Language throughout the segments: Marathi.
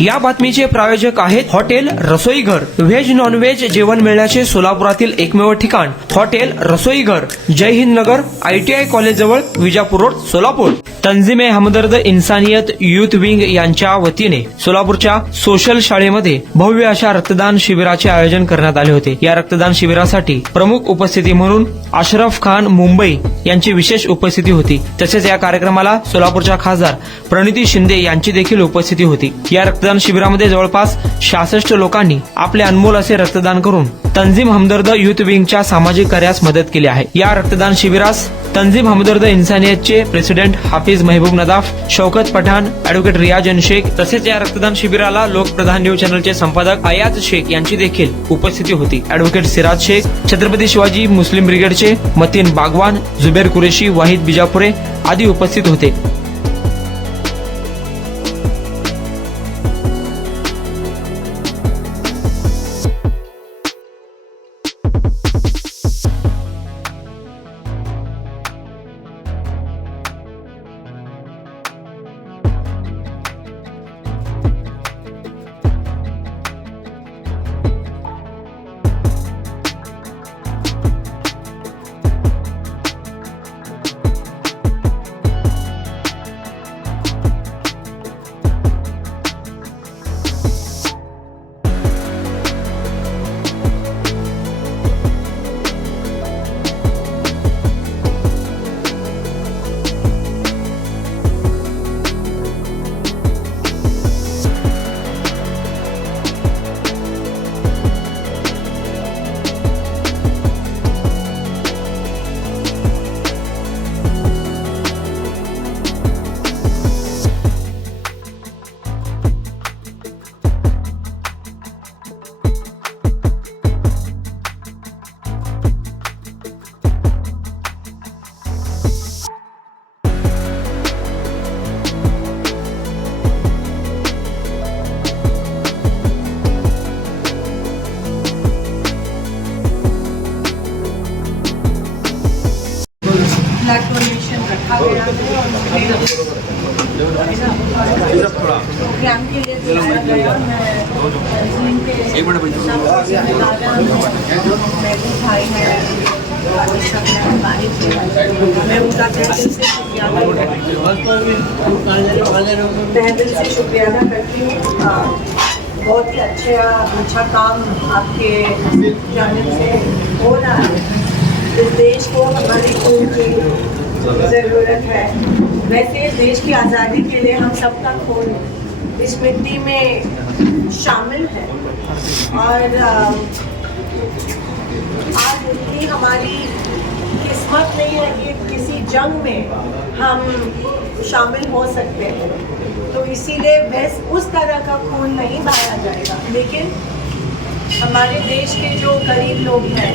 या बातमीचे प्रायोजक आहेत हॉटेल रसोईघर. व्हेज नॉन व्हेज जेवण मिळण्याचे सोलापुरातील एकमेव ठिकाण हॉटेल रसोईघर. जय हिंद नगर, ITI कॉलेज जवळ, विजापूर रोड, सोलापूर. तंजीमे हमदर्द इन्सानियत युथ विंग यांच्या वतीने सोलापूरच्या सोशल शाळेमध्ये भव्य अशा रक्तदान शिबिराचे आयोजन करण्यात आले होते. या रक्तदान शिबिरासाठी प्रमुख उपस्थिती म्हणून अशरफ खान मुंबई यांची विशेष उपस्थिती होती. तसेच या कार्यक्रमाला सोलापूरच्या खासदार प्रणिती शिंदे यांची देखील उपस्थिती होती. या रक्तदान शिबिरामध्ये जवळपास 66 लोकांनी आपले अनमोल असे रक्तदान करून तंजीम हमदर्द युथ विंगच्या सामाजिक कार्यास मदत केली आहे. या रक्तदान शिबिरास तंजीम हमदर्द इन्सानियतचे प्रेसिडेंट हाफिज महबूब नदाफ, शौकत पठाण, अॅडव्होकेट रियाज शेख तसेच या रक्तदान शिबिराला लोकप्रधान न्यूज चॅनलचे संपादक अयाज शेख यांची देखील उपस्थिती होती. अॅडव्होकेट सिराज शेख, छत्रपती शिवाजी मुस्लिम ब्रिगेडचे मतीन बागवान, जुबेर कुरेशी, वाहिद बिजापुरे आदी उपस्थित होते. ब्लड डोनेशन रखा गया है और प्रोग्राम के लिए दिया गया। मैं महबूब भाई है, मैं उनका तहे दिल से शुक्रिया अदा करती हूँ। बहुत ही अच्छा काम आपके जानिब से हो रहा है। इस देश को हमारे खून की ज़रूरत है। वैसे देश की आज़ादी के लिए हम सबका खून इस मिट्टी में शामिल है और आज इतनी हमारी किस्मत नहीं है कि किसी जंग में हम शामिल हो सकते हैं, तो इसीलिए वैसे उस तरह का खून नहीं बहाया जाएगा। लेकिन हमारे देश के जो गरीब लोग हैं,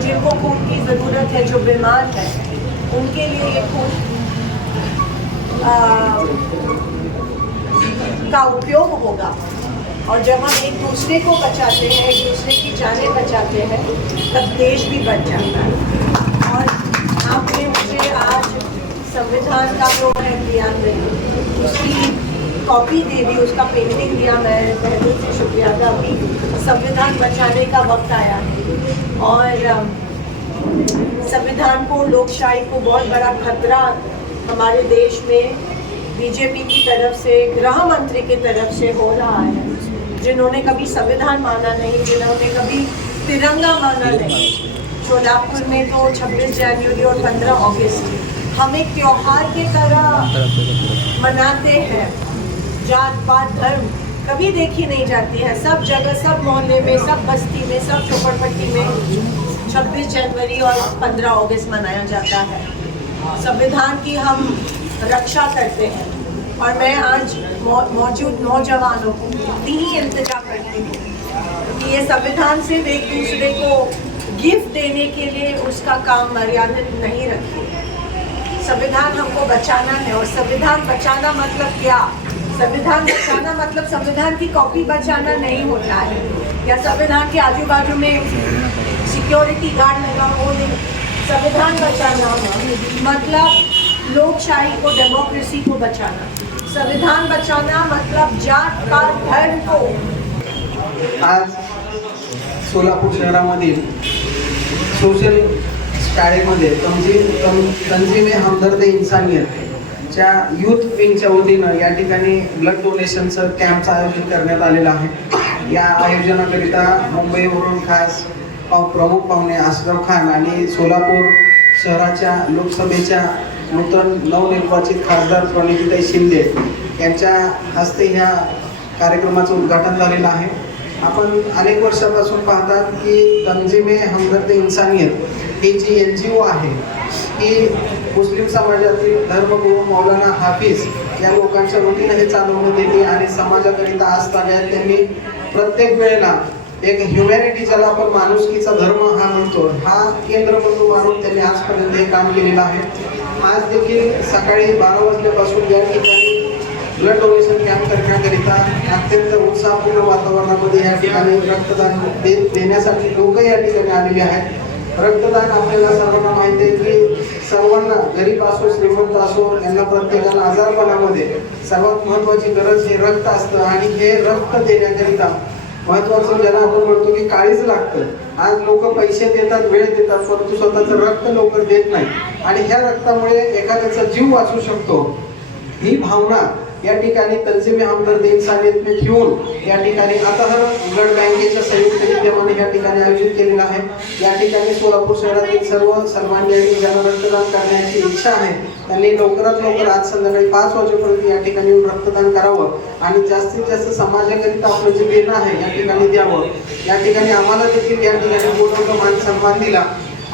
जिनको खून की ज़रूरत है, जो बीमार है, उनके लिए ये खून का उपयोग होगा। और जब हम एक दूसरे को बचाते हैं, एक दूसरे की जानें बचाते हैं, तब देश भी बच जाता है। और आपने मुझे आज संविधान का जो है ज्ञान नहीं, उसकी कॉपी दे दी, उसका पेंटिंग दिया। मैं पहले से शुक्रिया अदा। अभी संविधान बचाने का वक्त आया है और संविधान को, लोकशाही को बहुत बड़ा खतरा हमारे देश में बीजेपी की तरफ से, गृह मंत्री की तरफ से हो रहा है, जिन्होंने कभी संविधान माना नहीं, जिन्होंने कभी तिरंगा माना नहीं। सोलापुर में तो 26 जनवरी और 15 अगस्त हम एक त्योहार की तरह मनाते हैं। जात पात धर्म कभी देखी नहीं जाती है। सब जगह, सब मोहल्ले में, सब बस्ती में, सब झोपड़पट्टी में 26 जनवरी और 15 अगस्त मनाया जाता है। संविधान की हम रक्षा करते हैं और मैं आज मौजूद नौजवानों को इतनी ही इल्तिजा करती हूँ कि ये संविधान से एक दूसरे को गिफ्ट देने के लिए उसका काम मर्यादित नहीं रखें। संविधान हमको बचाना है और संविधान बचाना मतलब क्या? संविधान बचाना मतलब संविधान की कॉपी बचाना नहीं होता है, या संविधान के आजू बाजू में सिक्योरिटी गार्ड लगा हो। संविधान बचाना मतलब लोकशाही को, डेमोक्रेसी को बचाना। संविधान बचाना मतलब जात पात धर्म को। आज सोलापूर शहरामधील सोशल शाळेमध्ये तंजीमे हमदर्द इन्सानियतच्या यूथ विंगच्या वतीनं या ठिकाणी ब्लड डोनेशनचं कॅम्पचं आयोजन करण्यात आलेलं आहे। या आयोजनाकरिता मुंबईवरून खास प्रमुख पाहुणे अशरफ खान आणि सोलापूर शहराच्या लोकसभेच्या नूतन नवनिर्वाचित खासदार प्रणितीताई शिंदे यांच्या हस्ते ह्या कार्यक्रमाचं उद्घाटन झालेलं आहे। आपण अनेक वर्षापासून पाहतात की तंजीमे हमदर्द इन्सानियत ही जी NGO आहे ही मुस्लिम समाजातील धर्मगुरू मौलाना हाफिज या लोकांच्या वतीनं हे चालवण्यात येते आणि समाजाकरिता आज ताब्यात त्यांनी प्रत्येक वेळेला एक ह्युमॅनिटी ज्याला आपण माणुसकीचा धर्म हा म्हणतो हा केंद्रबिंदू मानून त्यांनी आजपर्यंत हे काम केलेलं आहे। आज देखील सकाळी 12 वाजल्यापासून या ठिकाणी ब्लड डोनेशन कॅम्प करण्याकरिता अत्यंत उत्साहपूर्ण वातावरणामध्ये या ठिकाणी रक्तदान देण्यासाठी लोक या ठिकाणी आलेले आहेत। रक्तदान आपल्याला सर्वांना माहिती आहे की सर्वांना गरीब असो श्रीमंत असो यांना प्रत्येकाला आजारपणामध्ये सर्वात महत्त्वाची गरज हे रक्त असतं आणि हे रक्त देण्याकरिता महत्त्वाचं ज्याला आपण म्हणतो की काळीच लागतं। आज लोक पैसे देतात, वेळ देतात, परंतु स्वतःचं रक्त लवकर देत नाही आणि ह्या रक्तामुळे एखाद्याचा जीव वाचू शकतो। ही भावना या ठिकाणी तंजीमे हमदर्द इन्सानियतने ठेवून या ठिकाणी अतहर ब्लड बँकेच्या संयुक्त विद्यमाने या ठिकाणी आयोजित केलेलं आहे। या ठिकाणी सोलापूर शहरातील सर्व सर्वांनी ज्यांना रक्तदान करण्याची इच्छा आहे त्यांनी लवकरात लवकर आज संध्याकाळी 5 वाजेपर्यंत या ठिकाणी येऊन रक्तदान करावं आणि जास्तीत जास्त समाजाकरिता आपलं जे देणं आहे या ठिकाणी द्यावं। या ठिकाणी आम्हाला देखील या ठिकाणी बोलवलं, मान सन्मान दिला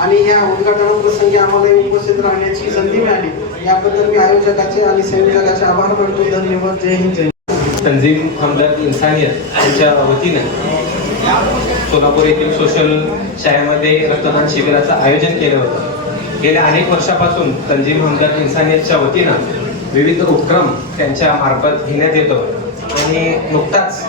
आणि ह्या उद्घाटनाप्रसंगी आम्हाला उपस्थित राहण्याची संधी मिळाली याबद्दल मी आयोजकाचे आणि संयोजकाचे आभार मानतो। धन्यवाद। जय हिंद, जय तंजीम हमदर्द इन्सानियत यांच्या वतीने सोलापूर येथील सोशल शाळेमध्ये रक्तदान शिबिराचं आयोजन केलं होतं। गेल्या अनेक वर्षापासून तंजीम हमदर्द इन्सानियतच्या वतीनं विविध उपक्रम त्यांच्या मार्फत घेण्यात येतो आणि नुकताच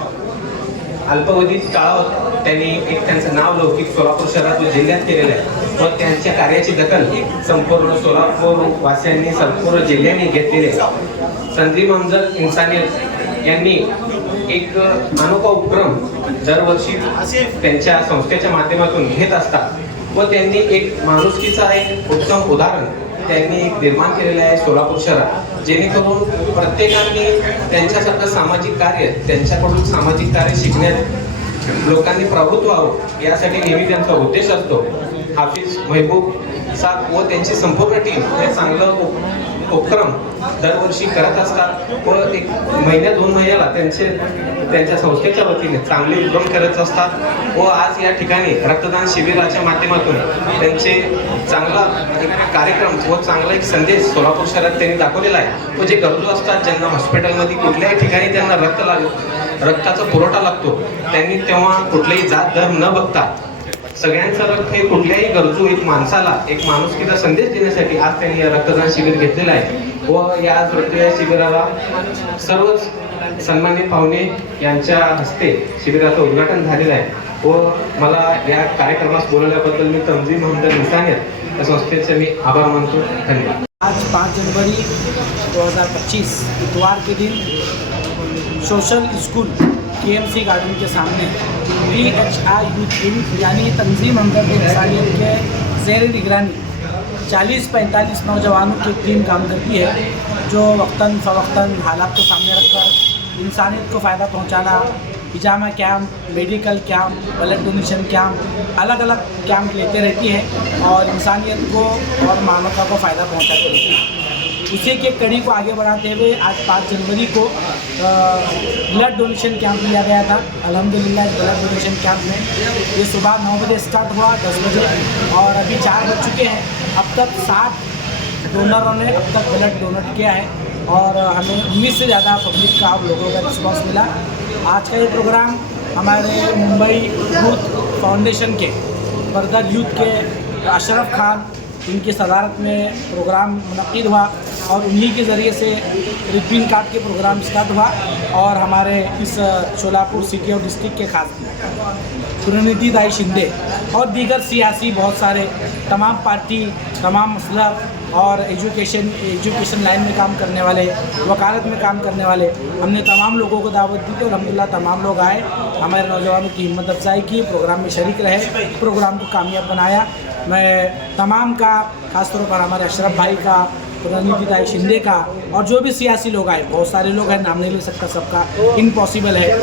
अल्पावधीत काळात त्यांनी एक त्यांचं नाव लौकिक सोलापूर शहरातील जिल्ह्यात केलेलं आहे व त्यांच्या कार्याची दखल संपूर्ण सोलापूर वासियांनी संपूर्ण जिल्ह्यांनी घेतलेली आहे। तंजीम हमदर्द इन्सानियत यांनी एक अनोखा उपक्रम दरवर्षी त्यांच्या संस्थेच्या माध्यमातून घेत असतात व त्यांनी एक माणुसकीचा एक उत्तम उदाहरण त्यांनी निर्माण केलेलं आहे सोलापूर शहरात, जेणेकरून प्रत्येकाने त्यांच्यासारखं सामाजिक कार्य त्यांच्याकडून सामाजिक कार्य शिकण्यात लोकांनी प्रवृत्त व्हावं यासाठी नेहमी त्यांचा उद्देश असतो। हाफिज महबूब साहेब व त्यांची संपूर्ण टीम हे चांगलं उपक्रम दरवर्षी करत असतात व एक महिन्या 2 महिन्याला त्यांच्या संस्थेच्या वतीने चांगले उपक्रम करत असतात व आज या ठिकाणी रक्तदान शिबिराच्या माध्यमातून त्यांचे चांगला एक कार्यक्रम व चांगला एक संदेश सोलापूर शहरात त्यांनी दाखवलेला आहे व जे गरजू असतात ज्यांना हॉस्पिटलमध्ये कुठल्याही ठिकाणी त्यांना रक्ताचा पुरवठा लागतो त्यांनी तेव्हा कुठलेही जात धर्म न बघता सगळ्यांचं रक्त हे कुठल्याही गरजू एक माणसाला एक माणुसकीचा संदेश देण्यासाठी आज त्यांनी रक्तदान शिबिर घेतलेलं आहे व या रक्तदान शिबिराला सर्वच सन्मानित पाहुणे यांच्या हस्ते शिबिराचं उद्घाटन झालेलं आहे व मला या कार्यक्रमास बोलवल्याबद्दल मी तंजीम हमदर्द इन्सानियत या संस्थेचे मी आभार मानतो। धन्यवाद। आज 5 जनवरी 2025 इतवार के दिन सोशल स्कूल KMC गार्डन के सामने THI यूथ विंग यानी तंजीम हमदर्द इन्सानियत के ज़ेर निगरानी 40-45 नौजवानों की टीम काम करती है जो वक्तन फ़वक्तन हालात को सामने रखकर इंसानियत को फ़ायदा पहुंचाना, हिजामा camp, medical camp, blood donation camp, अलग अलग कैंप लेते रहती है और इंसानियत को और मानवता को फ़ायदा पहुंचाती रहती है। उसी के कड़ी को आगे बढ़ाते हुए आज 5 जनवरी को ब्लड डोनेशन कैंप लिया गया था। अल्हम्दुलिल्लाह इस ब्लड डोनेशन कैंप में ये सुबह 9 बजे स्टार्ट हुआ, 10 बजे और अभी 4 बज चुके हैं। अब तक 60 डोनरों ने अब तक ब्लड डोनेट किया है और हमें 19 से ज़्यादा पब्लिक का लोगों का रिस्पॉन्स मिला। आज का ये प्रोग्राम हमारे मुंबई यूथ फाउंडेशन के बरदर यूथ के अशरफ खान इनकी सदारत में प्रोग्राम मुनक्किद हुआ और उन्हीं के ज़रिए से रिबन काट के प्रोग्राम स्टार्ट हुआ और हमारे इस सोलापुर सिटी और डिस्ट्रिक्ट के खास प्रणितीताई शिंदे और दीगर सियासी बहुत सारे तमाम पार्टी, तमाम मसलक, और एजुकेशन लाइन में काम करने वाले, वकालत में काम करने वाले, हमने तमाम लोगों को दावत दी थी और अल्हम्दुलिल्लाह तमाम लोग आए, हमारे नौजवानों की हिम्मत अफजाई की, प्रोग्राम में शरीक रहे, प्रोग्राम को कामयाब बनाया। मैं तमाम का, खासतौर पर हमारे अशरफ भाई का, रणनीतिदाई शिंदे का और जो भी सियासी लोग आए, बहुत सारे लोग हैं, नाम नहीं ले सकता सबका, इम्पॉसिबल है।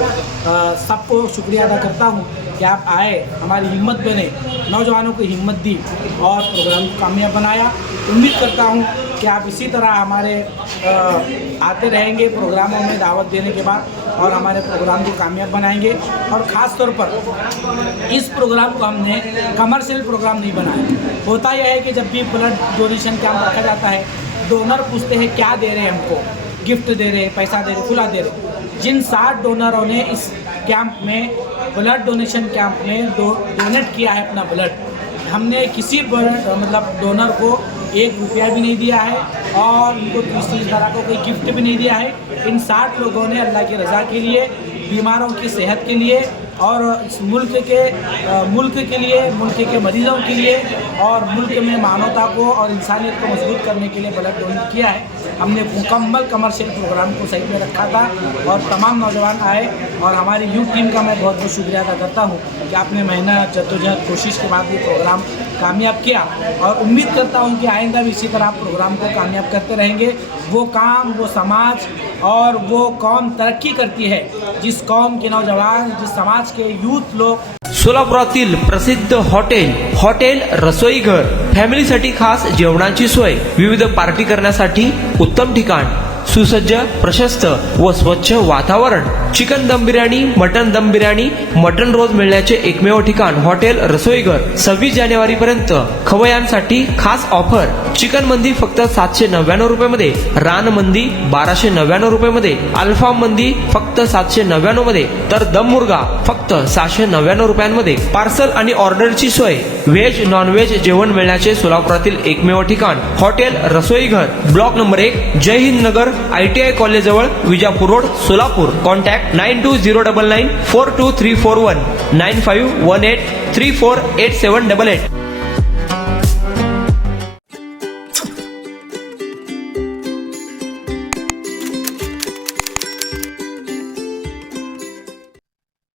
सबको शुक्रिया अदा करता हूँ कि आप आए, हमारी हिम्मत बने, नौजवानों को हिम्मत दी और प्रोग्राम को कामयाब बनाया। उम्मीद करता हूँ कि आप इसी तरह हमारे आते रहेंगे प्रोग्रामों में दावत देने के बाद और हमारे प्रोग्राम को कामयाब बनाएंगे। और ख़ास तौर पर इस प्रोग्राम को हमने कमर्शियल प्रोग्राम नहीं बनाया। होता यह है कि जब भी ब्लड डोनेशन कैंप रखा जाता है, डोनर पूछते हैं क्या दे रहे हैं हमको, गिफ्ट दे रहे हैं, पैसा दे रहे हैं, खुला दे रहे हैं। जिन 60 डोनरों ने इस कैंप में, ब्लड डोनेशन कैंप में डोनेट किया है अपना ब्लड, हमने किसी डोनर को 1 रुपया भी नहीं दिया है और उनको किसी तरह को कोई गिफ्ट भी नहीं दिया है। इन 60 लोगों ने अल्लाह की रज़ा के लिए, बीमारों की सेहत के लिए और इस मुल्क के लिए, मुल्क के मरीजों के लिए और मुल्क में मानवता को और इंसानियत को मजबूत करने के लिए ब्लड डोनेट किया है। हमने मुकम्मल कमर्शियल प्रोग्राम को सही में रखा था और तमाम नौजवान आए और हमारी यूथ टीम का मैं बहुत बहुत शुक्रिया अदा करता हूँ कि आपने मेहनत, जद्दोजहद, कोशिश के बाद ये प्रोग्राम कामयाब किया और उम्मीद करता हूँ कि आइंदा भी इसी तरह आप प्रोग्राम को कामयाब करते रहेंगे। वो काम, वो समाज और वो कौम तरक्की करती है जिस कौम के नौजवान, जिस समाज के यूथ लोग। सोलापुरातील प्रसिद्ध हॉटेल रसोईघर, फॅमिलीसाठी खास जेवणाची सोय, विविध पार्टी करण्यासाठी उत्तम ठिकाण, सुसज्ज, प्रशस्त व स्वच्छ वातावरण, चिकन दम बिर्याणी, मटन दम बिर्याणी, मटन रोज मिळण्याचे एकमेव ठिकाण हॉटेल रसोईघर। 26 जानेवारी पर्यंत खवयांसाठी खास ऑफर, चिकन मंदी फक्त 799 रुपये मध्ये, रान मंदी 1299 रुपये मध्ये, अल्फाम मंदी फक्त 799 मध्ये, तर दम मुर्गा फक्त 699 रुपयांमध्ये। पार्सल आणि ऑर्डरची सोय, व्हेज नॉन व्हेज जेवण मिळण्याचे सोलापुरातील एकमेव ठिकाण हॉटेल रसोईघर, ब्लॉक नंबर 1, जय हिंद नगर, ITI कॉलेज जवळ, विजापूर रोड, सोलापूर। कॉन्टॅक्ट 9209942341 9518348788।